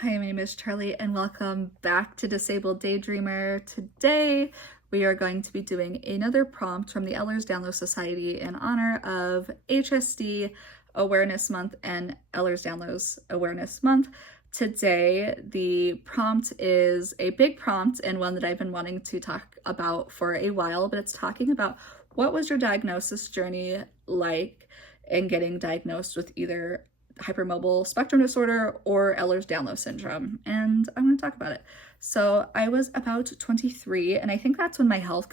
Hi, my name is Charlie and welcome back to Disabled Daydreamer. Today we are going to be doing another prompt from the Ehlers Danlos Society in honor of HSD Awareness Month and Ehlers Danlos Awareness Month. Today the prompt is a big prompt and one that I've been wanting to talk about for a while, but it's talking about what was your diagnosis journey like in getting diagnosed with either hypermobile spectrum disorder or Ehlers-Danlos syndrome, and I'm going to talk about it. So I was about 23, and I think that's when my health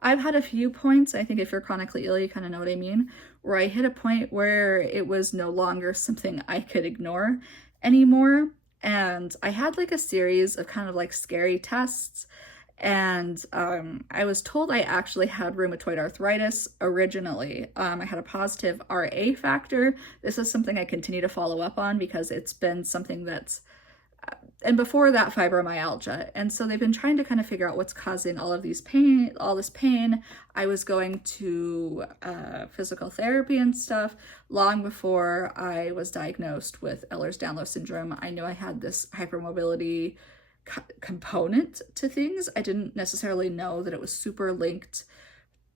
I've had a few points, I think if you're chronically ill, you kind of know what I mean, where I hit a point where it was no longer something I could ignore anymore, and I had like a series of kind of like scary tests, and I was told I actually had rheumatoid arthritis originally. I had a positive RA factor. This is something I continue to follow up on because it's been something that's, and before that, fibromyalgia. And so they've been trying to kind of figure out what's causing all this pain. I was going to physical therapy and stuff long before I was diagnosed with Ehlers-Danlos syndrome. I knew I had this hypermobility component to things. I didn't necessarily know that it was super linked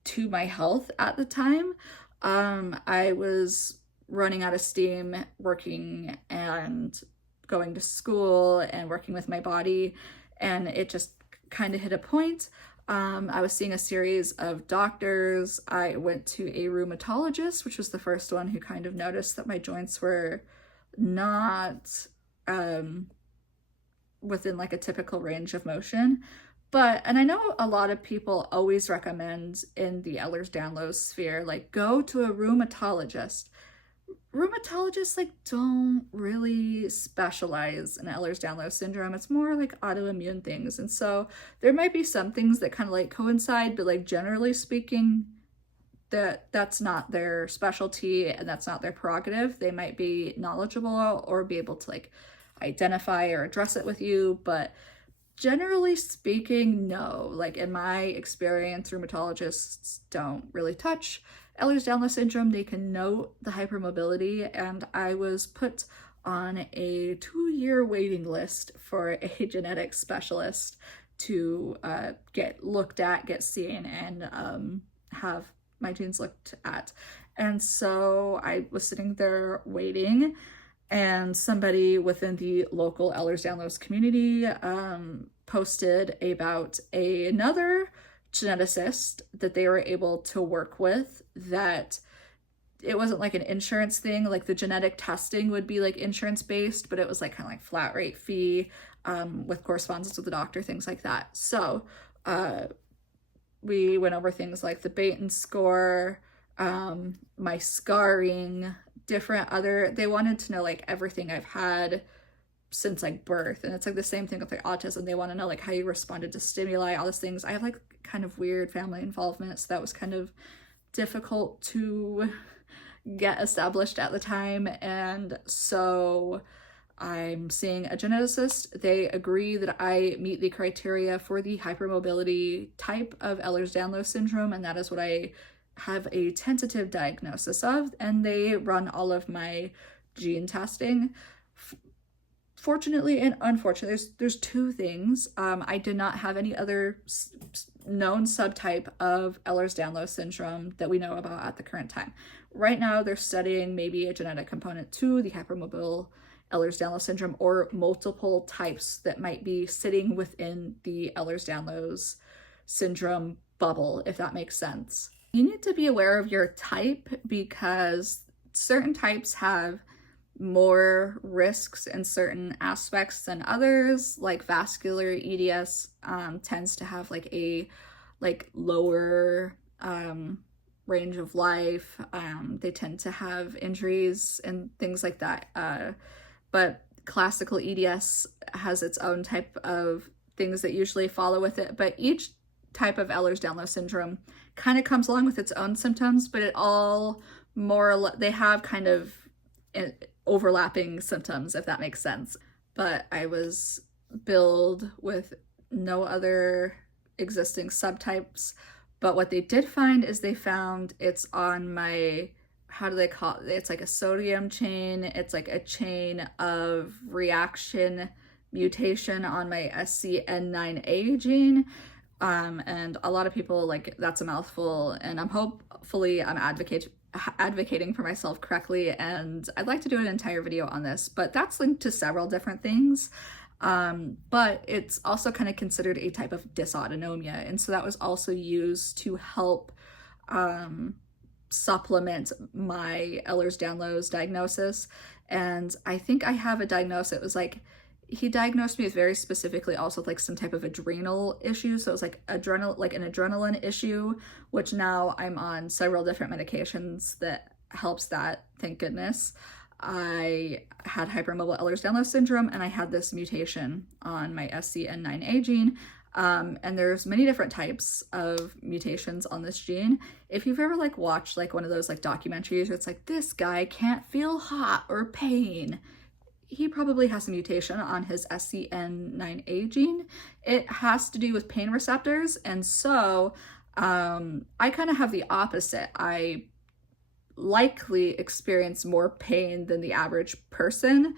to my health at the time. I was running out of steam working and going to school and working with my body, and it just kind of hit a point. I was seeing a series of doctors. I went to a rheumatologist, which was the first one who kind of noticed that my joints were not within like a typical range of motion. And I know a lot of people always recommend in the Ehlers-Danlos sphere, like go to a rheumatologist. Rheumatologists like don't really specialize in Ehlers-Danlos syndrome. It's more like autoimmune things. And so there might be some things that kind of like coincide, but like generally speaking, that's not their specialty and that's not their prerogative. They might be knowledgeable or be able to like identify or address it with you, but generally speaking, no. Like in my experience, rheumatologists don't really touch Ehlers-Danlos syndrome. They can note the hypermobility, and I was put on a 2-year waiting list for a genetic specialist to get looked at, get seen, and have my genes looked at. And so I was sitting there waiting, and somebody within the local Ehlers-Danlos community posted about another geneticist that they were able to work with, that it wasn't like an insurance thing, like the genetic testing would be like insurance based, but it was like kind of like flat rate fee with correspondence with the doctor, things like that. So we went over things like the Baton score, my scarring, they wanted to know like everything I've had since like birth. And it's like the same thing with like autism. They want to know like how you responded to stimuli, all these things. I have like kind of weird family involvement, so that was kind of difficult to get established at the time. And so I'm seeing a geneticist. They agree that I meet the criteria for the hypermobility type of Ehlers-Danlos syndrome, and that is what I have a tentative diagnosis of, and they run all of my gene testing. Fortunately and unfortunately, there's two things. I did not have any other known subtype of Ehlers-Danlos syndrome that we know about at the current time. Right now, they're studying maybe a genetic component to the hypermobile Ehlers-Danlos syndrome, or multiple types that might be sitting within the Ehlers-Danlos syndrome bubble, if that makes sense. You need to be aware of your type because certain types have more risks in certain aspects than others. Like vascular EDS tends to have like a lower range of life. They tend to have injuries and things like that. But classical EDS has its own type of things that usually follow with it. But each type of Ehlers-Danlos syndrome kind of comes along with its own symptoms, but it all more or less, they have kind of overlapping symptoms, if that makes sense. But I was billed with no other existing subtypes. But what they did find is they found it's on my how do they call it? It's like a sodium chain. It's like a chain of reaction mutation on my SCN9A gene. And a lot of people, like, that's a mouthful, and hopefully I'm advocating for myself correctly, and I'd like to do an entire video on this, but that's linked to several different things. But it's also kind of considered a type of dysautonomia, and so that was also used to help supplement my Ehlers-Danlos diagnosis. And I think I have a diagnosis. It was like, he diagnosed me with very specifically also with like some type of adrenal issue. So it was like an adrenaline issue, which now I'm on several different medications that helps that, thank goodness. I had hypermobile Ehlers-Danlos syndrome, and I had this mutation on my SCN9A gene. And there's many different types of mutations on this gene. If you've ever like watched like one of those like documentaries where it's like, this guy can't feel hot or pain, he probably has a mutation on his SCN9A gene. It has to do with pain receptors, and so I kind of have the opposite. I likely experience more pain than the average person.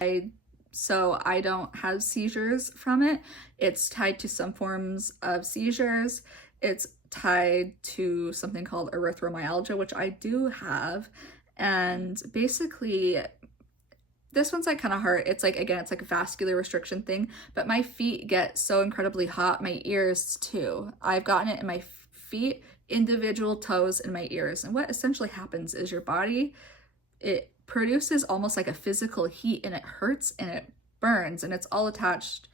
So I don't have seizures from it. It's tied to some forms of seizures. It's tied to something called erythromyalgia, which I do have. And basically, this one's like kind of hard. It's like, again, it's like a vascular restriction thing, but my feet get so incredibly hot. My ears too. I've gotten it in my feet, individual toes, and my ears. And what essentially happens is your body, it produces almost like a physical heat, and it hurts and it burns, and it's all attached.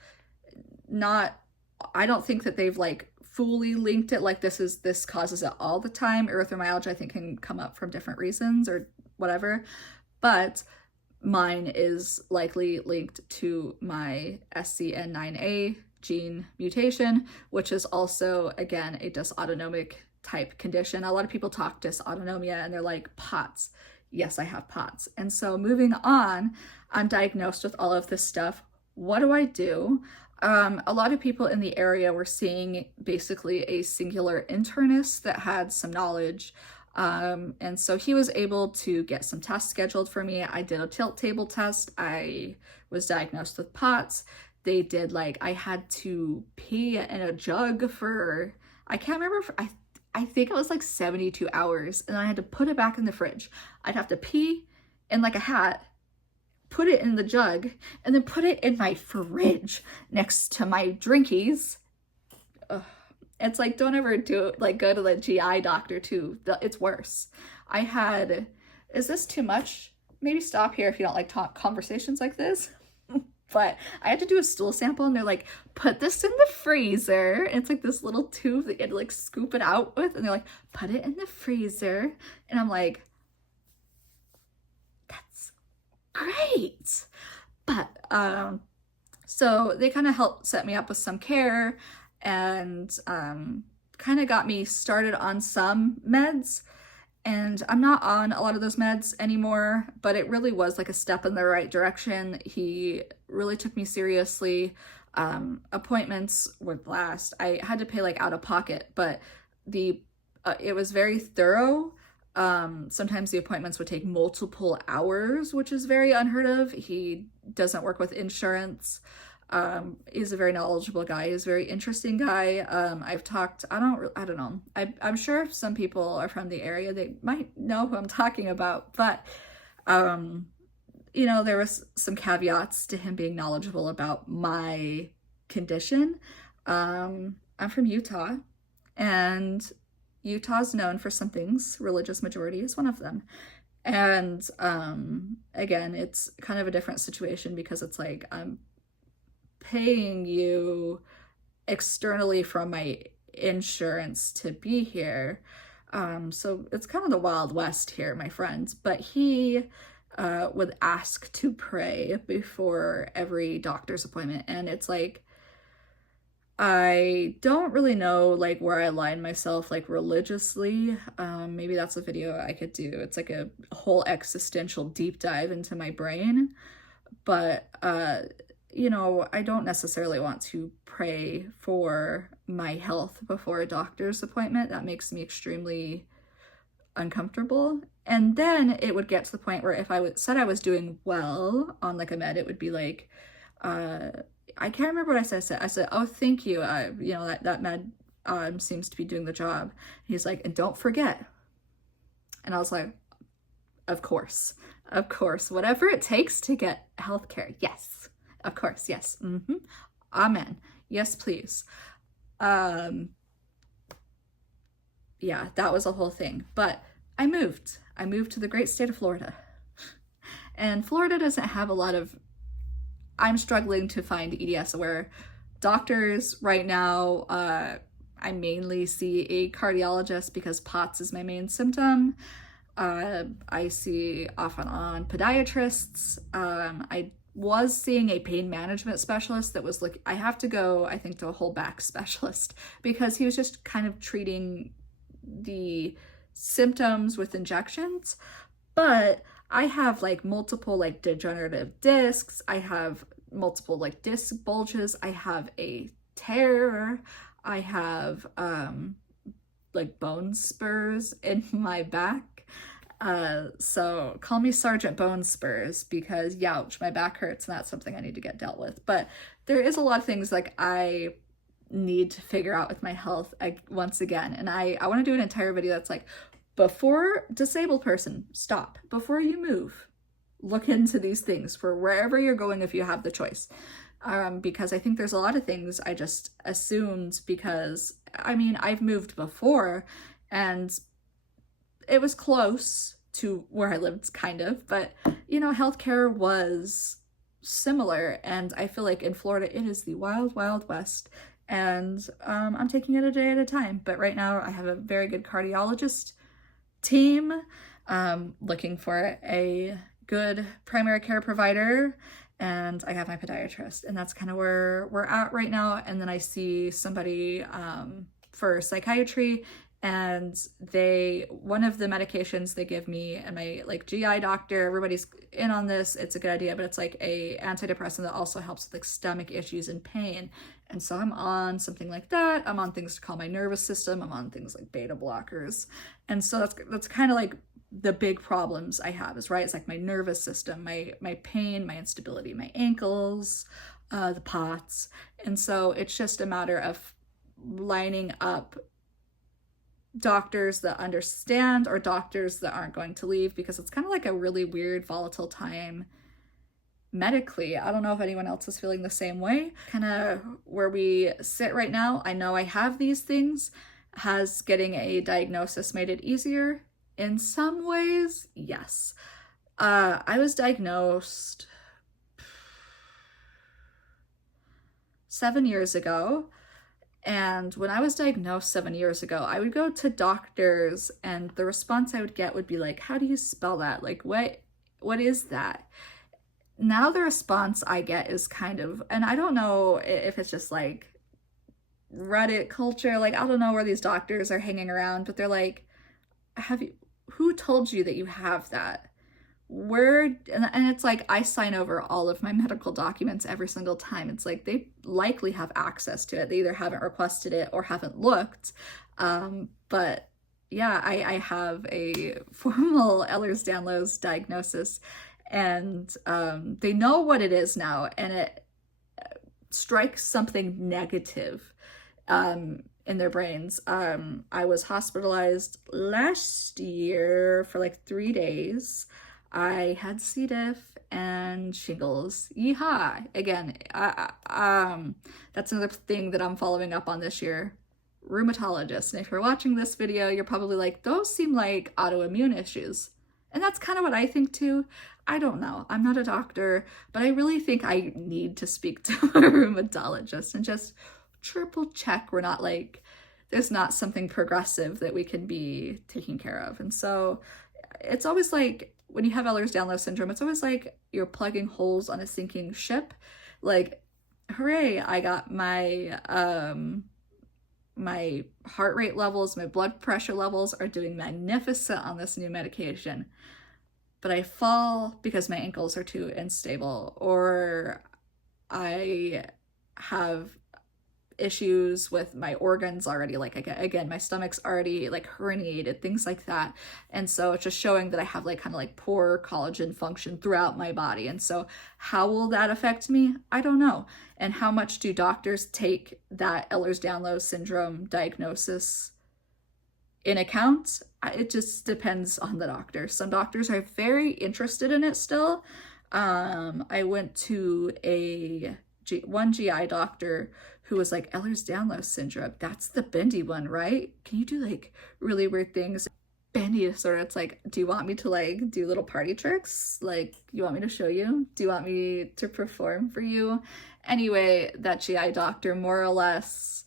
I don't think that they've like fully linked it like this causes it all the time. Erythromyalgia I think can come up from different reasons or whatever, but mine is likely linked to my SCN9A gene mutation, which is also, again, a dysautonomic type condition. A lot of people talk dysautonomia and they're like, POTS. Yes, I have POTS. And so moving on, I'm diagnosed with all of this stuff. What do I do? A lot of people in the area were seeing basically a singular internist that had some knowledge. And so he was able to get some tests scheduled for me. I did a tilt table test. I was diagnosed with POTS. They did like, I had to pee in a jug for, I can't remember, I think it was like 72 hours, and I had to put it back in the fridge. I'd have to pee in like a hat, put it in the jug, and then put it in my fridge next to my drinkies. Ugh. It's like, don't ever do it, like go to the GI doctor too. It's worse. Is this too much? Maybe stop here if you don't like conversations like this. But I had to do a stool sample, and they're like, put this in the freezer. And it's like this little tube that you had to like scoop it out with. And they're like, put it in the freezer. And I'm like, that's great. But, so they kind of helped set me up with some care, and kind of got me started on some meds. And I'm not on a lot of those meds anymore, but it really was like a step in the right direction. He really took me seriously. Appointments would last. I had to pay like out of pocket, but it was very thorough. Sometimes the appointments would take multiple hours, which is very unheard of. He doesn't work with insurance. He's a very knowledgeable guy. He's a very interesting guy. I've talked, I don't know. I'm sure if some people are from the area, they might know who I'm talking about, but, you know, there was some caveats to him being knowledgeable about my condition. I'm from Utah, and Utah's known for some things. Religious majority is one of them. And, again, it's kind of a different situation because it's like, I'm paying you externally from my insurance to be here. So it's kind of the Wild West here, my friends. But he would ask to pray before every doctor's appointment. And it's like, I don't really know like where I align myself like religiously. Maybe that's a video I could do. It's like a whole existential deep dive into my brain. But you know, I don't necessarily want to pray for my health before a doctor's appointment. That makes me extremely uncomfortable. And then it would get to the point where if I said I was doing well on like a med, it would be like, I can't remember what I said. I said, oh, thank you. You know, that med seems to be doing the job. He's like, and don't forget. And I was like, of course, whatever it takes to get healthcare. Yes, of course, yes. Amen. Yes, please. Yeah, that was a whole thing. But I moved to the great state of Florida. And Florida doesn't have a lot of, I'm struggling to find EDS aware doctors right now. I mainly see a cardiologist because POTS is my main symptom. I see off and on podiatrists. I was seeing a pain management specialist that was like, I have to go, I think, to a whole back specialist because he was just kind of treating the symptoms with injections. But I have like multiple like degenerative discs. I have multiple like disc bulges. I have a tear. I have like bone spurs in my back. So call me Sergeant Bone Spurs because youch, my back hurts and that's something I need to get dealt with. But there is a lot of things like I need to figure out with my health once again. And I want to do an entire video that's like, before disabled person, stop. Before you move, look into these things for wherever you're going if you have the choice. Because I think there's a lot of things I just assumed because, I mean, I've moved before and it was close to where I lived, kind of, but, you know, healthcare was similar. And I feel like in Florida, it is the wild, wild west. And I'm taking it a day at a time. But right now I have a very good cardiologist team, looking for a good primary care provider, and I have my podiatrist, and that's kind of where we're at right now. And then I see somebody for psychiatry, and one of the medications they give me, and my like GI doctor, everybody's in on this, it's a good idea, but it's like a antidepressant that also helps with like stomach issues and pain. And so I'm on something like that. I'm on things to calm my nervous system. I'm on things like beta blockers. And so that's kind of like the big problems I have is, right, it's like my nervous system, my pain, my instability, my ankles, the POTS. And so it's just a matter of lining up doctors that understand or doctors that aren't going to leave, because it's kind of like a really weird, volatile time medically. I don't know if anyone else is feeling the same way. Kind of where we sit right now, I know I have these things. Has getting a diagnosis made it easier? In some ways, yes. I was diagnosed 7 years ago. And when I was diagnosed 7 years ago, I would go to doctors and the response I would get would be like, how do you spell that? Like, what is that? Now the response I get is kind of, and I don't know if it's just like Reddit culture, like I don't know where these doctors are hanging around, but they're like, who told you that you have that? And it's like, I sign over all of my medical documents every single time. It's like they likely have access to it. They either haven't requested it or haven't looked. But yeah, I have a formal ehlers-danlos diagnosis, and they know what it is now, and it strikes something negative in their brains. I was hospitalized last year for like 3 days. I had C. diff and shingles. Yeehaw! Again, that's another thing that I'm following up on this year. Rheumatologist. And if you're watching this video, you're probably like, those seem like autoimmune issues. And that's kind of what I think too. I don't know. I'm not a doctor, but I really think I need to speak to a rheumatologist and just triple check we're not like, there's not something progressive that we can be taking care of. And so it's always like, when you have Ehlers-Danlos syndrome, it's always like you're plugging holes on a sinking ship. Like, hooray, I got my my heart rate levels, my blood pressure levels are doing magnificent on this new medication. But I fall because my ankles are too unstable, or I have issues with my organs already. Like, again, my stomach's already like herniated, things like that. And so it's just showing that I have like kind of like poor collagen function throughout my body. And so how will that affect me? I don't know. And how much do doctors take that Ehlers-Danlos syndrome diagnosis in account? It just depends on the doctor. Some doctors are very interested in it still. I went to one GI doctor who was like, Ehlers-Danlos syndrome, that's the bendy one, right? Can you do like really weird things? Bendy disorder, it's like, do you want me to like do little party tricks? Like, you want me to show you? Do you want me to perform for you? Anyway, that GI doctor, more or less,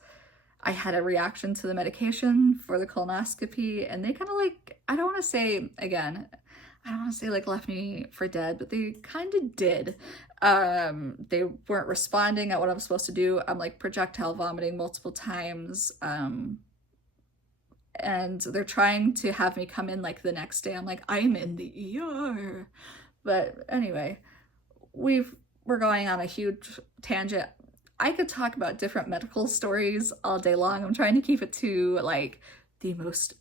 I had a reaction to the medication for the colonoscopy, and they kind of like, I don't want to say, again, I don't want to say like left me for dead, but they kind of did. They weren't responding at what I'm supposed to do. I'm like projectile vomiting multiple times. And they're trying to have me come in like the next day. I'm like, I'm in the ER. But anyway, we're going on a huge tangent. I could talk about different medical stories all day long. I'm trying to keep it to like the most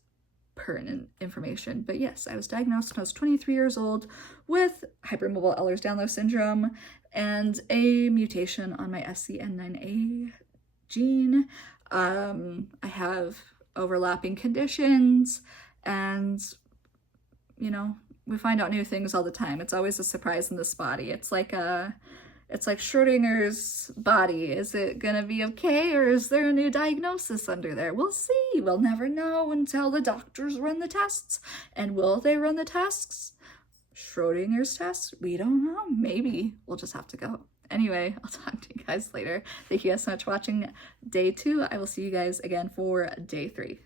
pertinent information. But yes, I was diagnosed when I was 23 years old with hypermobile Ehlers-Danlos syndrome and a mutation on my SCN9A gene. I have overlapping conditions, and you know, we find out new things all the time. It's always a surprise in this body. It's like Schrodinger's body. Is it gonna be okay, or is there a new diagnosis under there? We'll see. We'll never know until the doctors run the tests. And will they run the tests? Schrodinger's test? We don't know. Maybe. We'll just have to go. Anyway, I'll talk to you guys later. Thank you guys so much for watching day 2. I will see you guys again for day 3.